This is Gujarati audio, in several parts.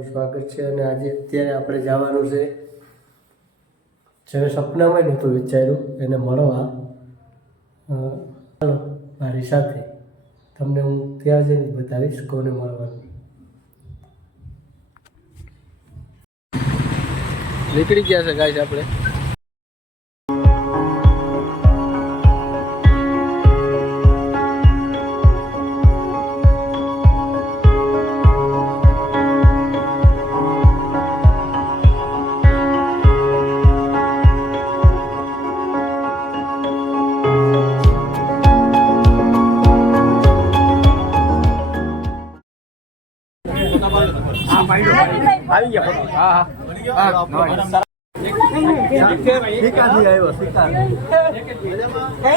તમારું સ્વાગત છે અને આજે અત્યારે આપણે જવાનું છે. જેને સપનામાં નહોતું વિચાર્યું, એને મળવા. ચાલો, મારી સાથે તમને હું ત્યાં જઈને બતાવીશ કોને મળવાનું. નીકળી ગયા છે ગાય આપણે. ત્રણ વાગ્યાના ત્રણ વાગ્યાના હરિયો બાબા સારું કેમ છો તમે હા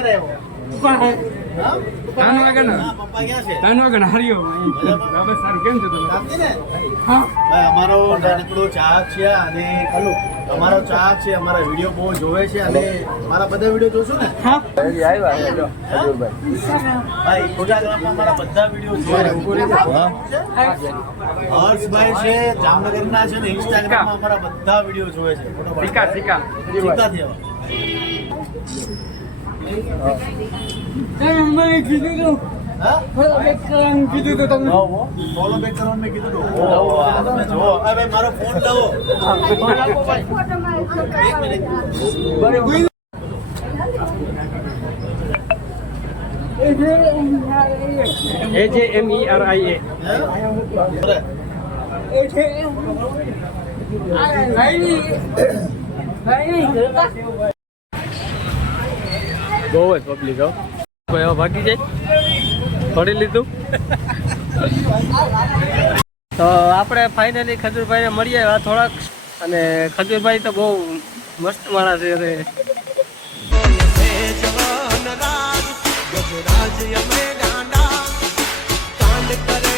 ભાઈ અમારો નાનકડો ચાહક છે અમારો વીડિયો બહુ જોવે છે અને મારા બધા વીડિયો જોશો ને ભાઈ બધા વીડિયો જોવે હર્ષભાઈ છે જામનગરના છે ને ઇન્સ્ટાગ્રામમાં અમારા બધા વીડિયો જોવે એ જે એમ ઈ આર આઈ એ બહુ જ પબ્લિક હો. હવે ભાગી જાય? ફરી લીધું? તો આપણે ફાઇનલી ખજૂરભાઈને મળી આવ્યા થોડાક. અને ખજૂરભાઈ તો બહુ મસ્ત માણસ છે ગજરાજ અમે ગાંડા. કાંડ કરે